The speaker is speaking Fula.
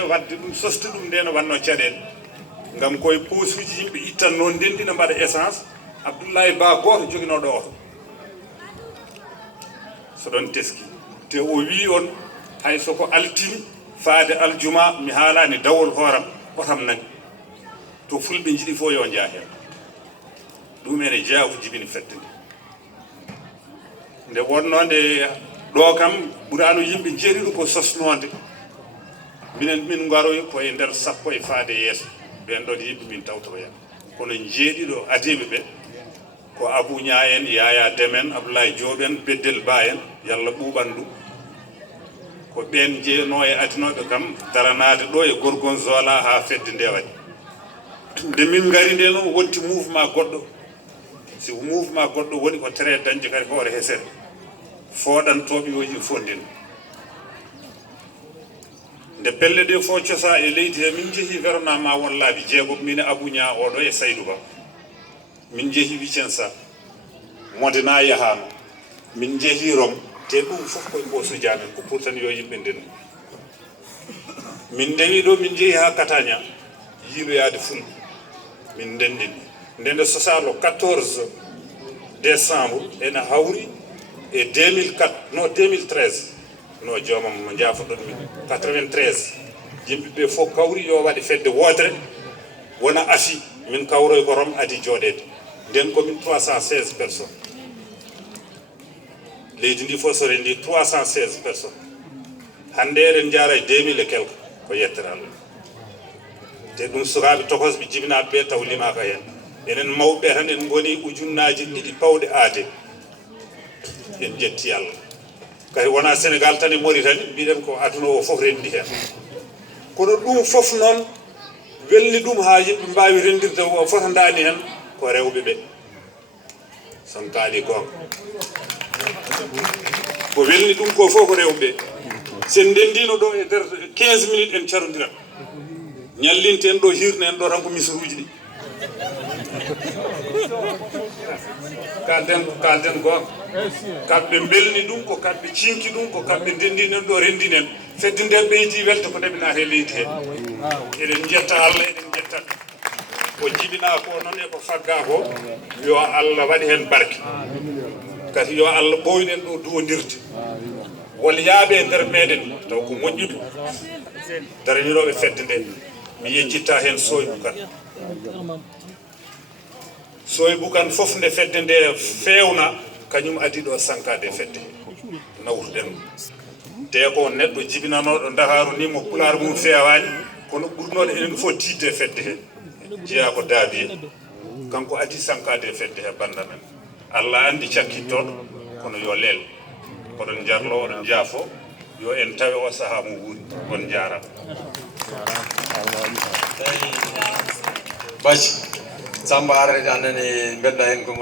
wadde ɗum sosti ɗum nde no wanno caɗele ngam koye posuji yimɓe ittan noon ndendina mbaɗa essence Abdoulaye Ba goto joginoɗo oto so ɗon teski te o wi on hay soko altini faade aljuma mi haalani dawol hooram otam nani to fulɓe jiiɗi fo yo jaa hen ɗum ene jeeya ko jibini fedde nde wonno nde ɗo kam ɓurano yimɓe jeeriɗo ko sosnode min garoy koye nder sappo e faade yeeso ɓen ɗon yimɓe min tawtoroya kono jeeɗiɗo adiɓe ɓe ko Abou Nia en Yaya Deme en Abdoulaye Diop en Beddel Ba en yalla ɓuuɓandu ko ɓen jeeyno e adinoɓe kam daranade ɗo e Gorgonzola ha fedde nde waɗi nde min gari nde noon wonti mouvement goɗɗo si mouvement goɗɗo woni ko tere dañde kadi hoore hesere fooɗantoɓe yoji fof nden nde pelle ɗe fof cosa e leydi he min jeehi verona ma won laabi jeegom min Abou Nia oɗo e Saydou Ba min jeehi Vicenza Modena yahama min jeehi Rome te ɗum fof koye posuji amen ko pour tan yo yimɓe nden min ndewi ɗo min jeehi ha Catania yiiloyade fulɓe min ndendini ndende sosalo 14 décembre ene hawri e 2013 no joomam mo jaafoɗon min 93 yimɓeɓe fof kawri yo waɗe fedde woodere wona afi min kawroy ko Rome adi jooɗede nden komin 316 personnes leydi ndi fof so rendi 316 personnes hande eɗen jaara e 2000 et quelque ko yettere Allah te ɗum sukaɓe tokosɓe jibinaɓe ɓe taw limaka hen enen mawɓe tan en goni ujunnaji ɗiɗi pawɗe aade en jetti Allah kadi wona Sénégal tan e Mauritanie mbiɗen ko aduna o fof rendi hen kono ɗum fof noon welni ɗum ha yimɓe mbawi rendirde o fotandani hen ko rewɓe ɓe son kaali gonga ko welni ɗum ko fof ko rewɓe sen ndendino ɗo e nder 15 minutes en carodiran ñallinten ɗo hirne en ɗo tan ko misuruji ɗi kalden gonga kamɓe belni ɗum ko kamɓe cinki ɗum ko kamɓe ndendinen ɗo rendinen fedde nden ɓeydi welde ko ɗaɓinata e leydi he eɗen jetta Allah eɗen jetta ko jibina ko noon e ko fagga ko yo Allah waɗi hen barke kadi yo Allah ɓoynen ɗo duwodirde wol yaaɓe e nder meɗen taw ko moƴƴude daraniroɓe fedde nde mi yeccitta hen Soybou Kane fof nde fedde nde fewna kañum adi ɗo sankade fedde nawtuɗen te ko neɗɗo jibinanoɗo Dakaru ni mo pular mum fewani kono ɓurnoɗo enen fof tidde fedde he jeeya ko daabi kanko adi sankade fedde he banda men Allah andi cakkittoɗo kono yo leel oɗon jarlo oɗon jaafo yo en tawe o saaha mo wuuri on jarama Baji Samba arde annene bedda hen kongol